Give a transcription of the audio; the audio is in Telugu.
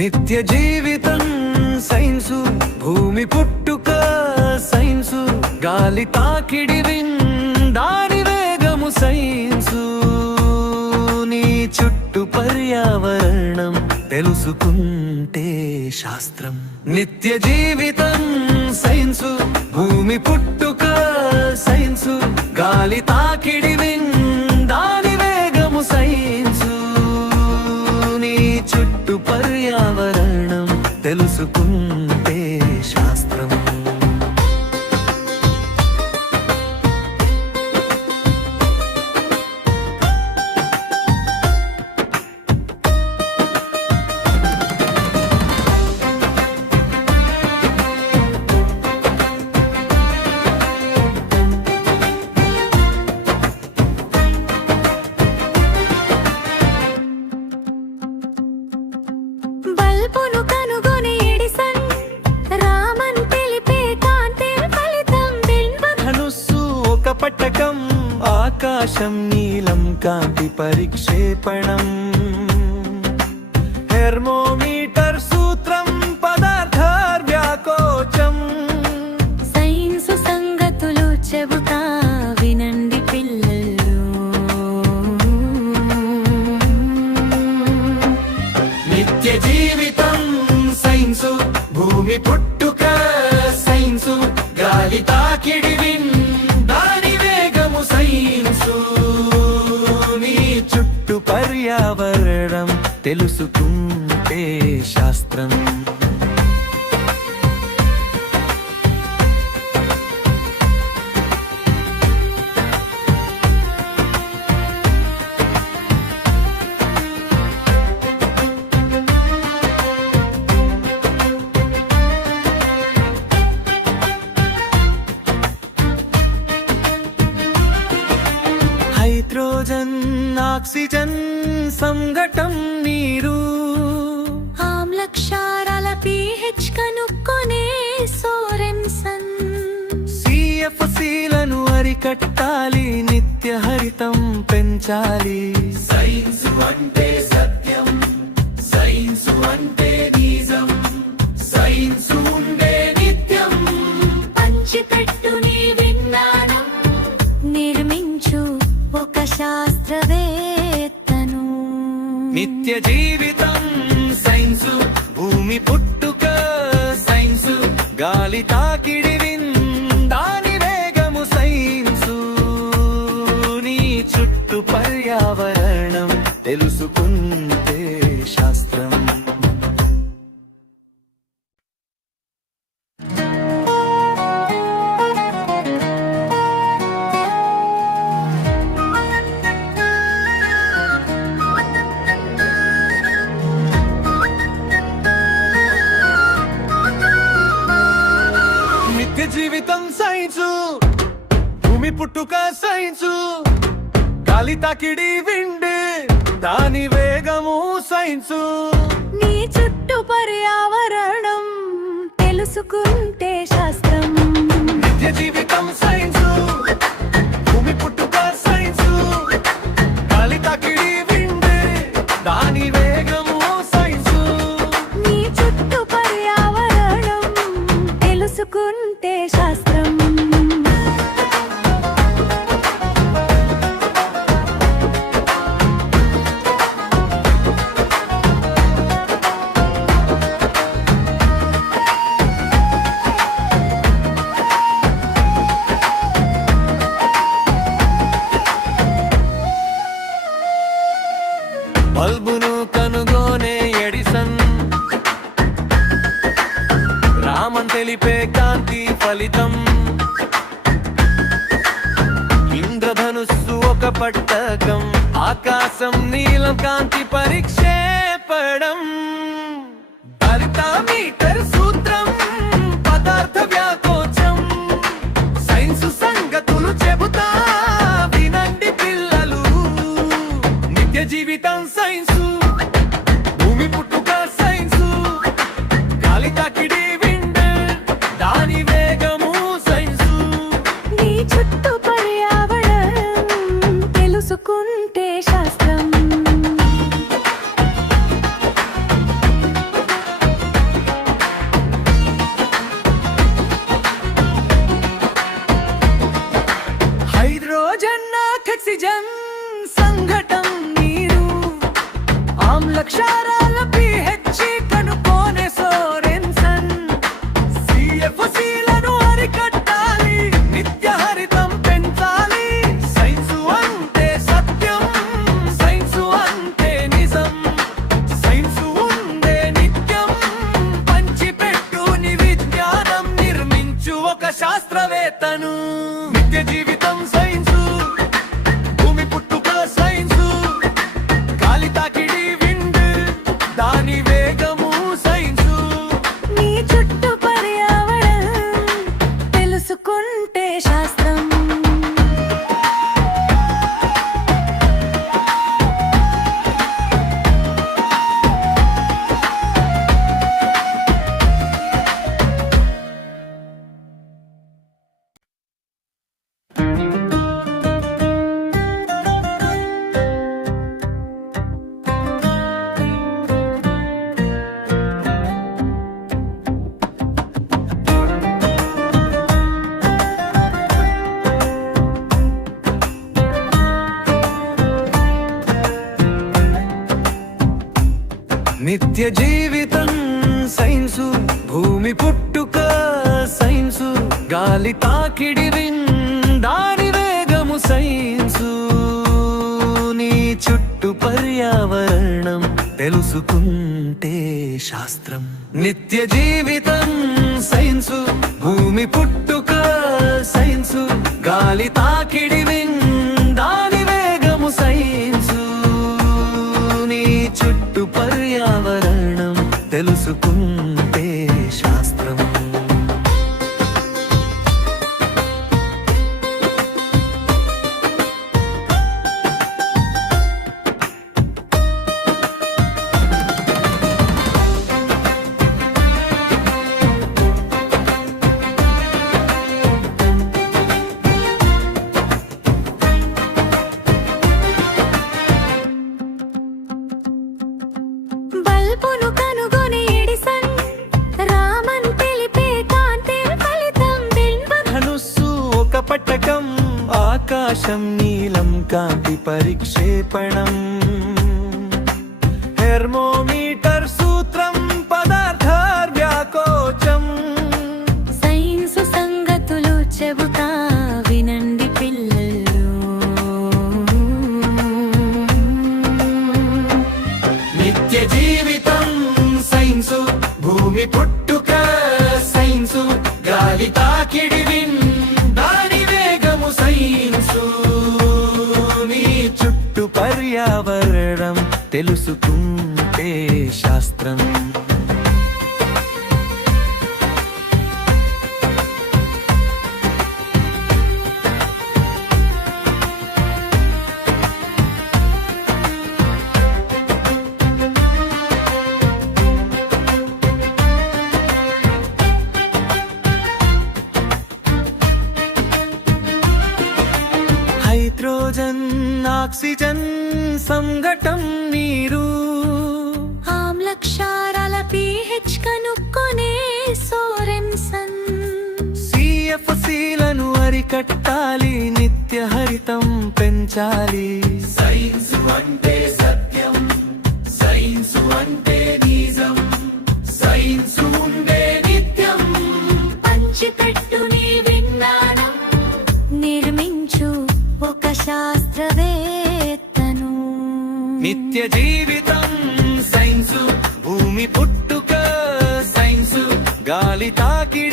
నిత్య జీవితం సైన్సు, భూమి పుట్టుక సైన్సు, గాలి తాకిడి దాని వేగము సైన్సు, నీ చుట్టూ పర్యావరణం తెలుసుకుంటే శాస్త్రం. నిత్య జీవితం సైన్సు, భూమి పుట్టుక సైన్సు, గాలి తాకిడి దాని వేగము సైన్సు, నీ చుట్టూ పర్యావరణం తెలుసుకుంటే శాస్త్రం. బల్బును కనుగొని ఎడిసన్, రామన్ తెలిపే కాంతి ఫలితం ధనుస్సు ఒక పట్టకం, ఆకాశం నీలం కాంతి పరిక్షేపణం. థెర్మోమీటర్ సూత్రం పదార్థ వ్యాకోచం. సైన్సు సంగతులు చెబుతా వినండి పిల్లలు. నిత్య జీవితం సైన్సు, భూమి పుట్టుక సైన్సు, గాలి తాకిడి దాని వేగము సైన్సు, నీ చుట్టూ పర్యావరణం తెలుసుకుంటే శాస్త్రం. హైడ్రోజన్ ఆక్సిజన్ సంఘటం నీరు, ఆమ్ల క్షారాల pH కనుక్కొనే సోరెన్సన్. CFCలను అరికట్టాలి, నిత్య హరితం పెంచాలి. సైన్సు అంటే సత్యం, సైన్సు అంటే నిజం, సైన్సు ఉండే నిత్యం. పంచిపెట్టు నీ విజ్ఞానం, నిర్మించు ఒక శాస్త్రవేత్తను. నిత్య జీవితం సైన్సు, భూమి పుట్టుక సైన్సు, గాలి తాకిడి దాని వేగము సైన్సు, నీ చుట్టూ పర్యావరణం తెలుసుకుంటే శాస్త్రం. నిత్య జీవితం సైన్సు, భూమి పుట్టుక సైన్సు, గాలి తాకిడి దాని వేగము సైన్సు, నీ చుట్టూ పర్యావరణం తెలుసుకుంటే శాస్త్రం. నిత్య జీవితం సైన్సు, భూమి పుట్టుక సైన్సు, గాలి తాకిడి దాని వేగము సైన్సు, నీ చుట్టూ పర్యావరణం తెలుసుకుంటే శాస్త్రం. బల్బును కనుగొనే ఎడిసన్, రామన్ తెలిపే కాంతి ఫలితం. ఇంద్రధనుస్సు ఒక పట్టకం, ఆకాశం నీలం కాంతి పరిక్షేపణం. మీటర్ సూత్రం పదార్థ వ్యాకోచం. సైన్సు సంగతులు చెబుతా వినండి పిల్లలు. నిత్య జీవితం సైన్సు, భూమి పుట్టుక సైన్సు, గాలి తాకిడి దాని వేగము సైన్సు, నీ చుట్టూ పర్యావరణం తెలుసుకుంటే శాస్త్రం. ఆక్సిజన్ సంఘటం నీరు ఆమ్ల క్షారాల pH కనుక్కోనే సోరెన్సన్ CFCలను అరికట్టాలి నిత్య హరితం పెంచాలి సైన్సు అంటే సత్యం సైన్సు అంటే నిజం సైన్సు ఉండే నిత్యం పంచిపెట్టు నీ విజ్ఞానం నిర్మించు ఒక శాస్త్రవేత్తను నిత్య జీవితం సైన్సు భూమి పుట్టుక సైన్సు గాలి తాకిడి విండ్ దాని వేగము సైన్సు నీ చుట్టూ పర్యావరణం తెలుసుకుంటే శాస్త్రం నిత్య జీవితం సైన్సు భూమి పుట్టుక సైన్సు గాలి తాకిడి దాని వేగము సైన్సు నీ చుట్టూ పర్యావరణం తెలుసుకుంటే శాస్త్రం నిత్య జీవితం సైన్సు భూమి పుట్టుక సైన్సు గాలి తాకిడి దాని వేగము సైన్సు నీ చుట్టూ పర్యావరణం తెలుసుకుంటే శాస్త్రం బల్బును కనుగొని ఎడిసన్ రామన్ తెలిపే కాంతి ఫలితం ధనుస్సు ఒక పట్టకం ఆకాశం నీలం కాంతి పరిక్షేపణం థెర్మోమీటర్ సూత్రం పదార్థార్వ్యాకోచం సైన్సు సంగతులు చెబుతా వినండి పిల్లలు నిత్య జీవితం సైన్సు భూమి పుట్టుక సైన్సు గాలి తాకిడి దాని వేగము సైన్సు నీ చుట్టూ పర్యావరణం తెలుసుకుంటే శాస్త్రం హైడ్రోజన్ ఆక్సిజన్ సంఘటం నీరు ఆమ్ల క్షారాల pH కనుక్కొనే సోరెన్సన్ CFCలను అరికట్టాలి నిత్య హరితం పెంచాలి సైన్సు అంటే సత్యం సైన్సు అంటే నిజం సైన్సు ఉండే నిత్యం పంచిపెట్టు నీ విజ్ఞానం నిర్మించు ఒక శాస్త్రవేత్తను నిత్య జీవితం సైన్సు భూమి పుట్టుక సైన్సు గాలి తాకిడి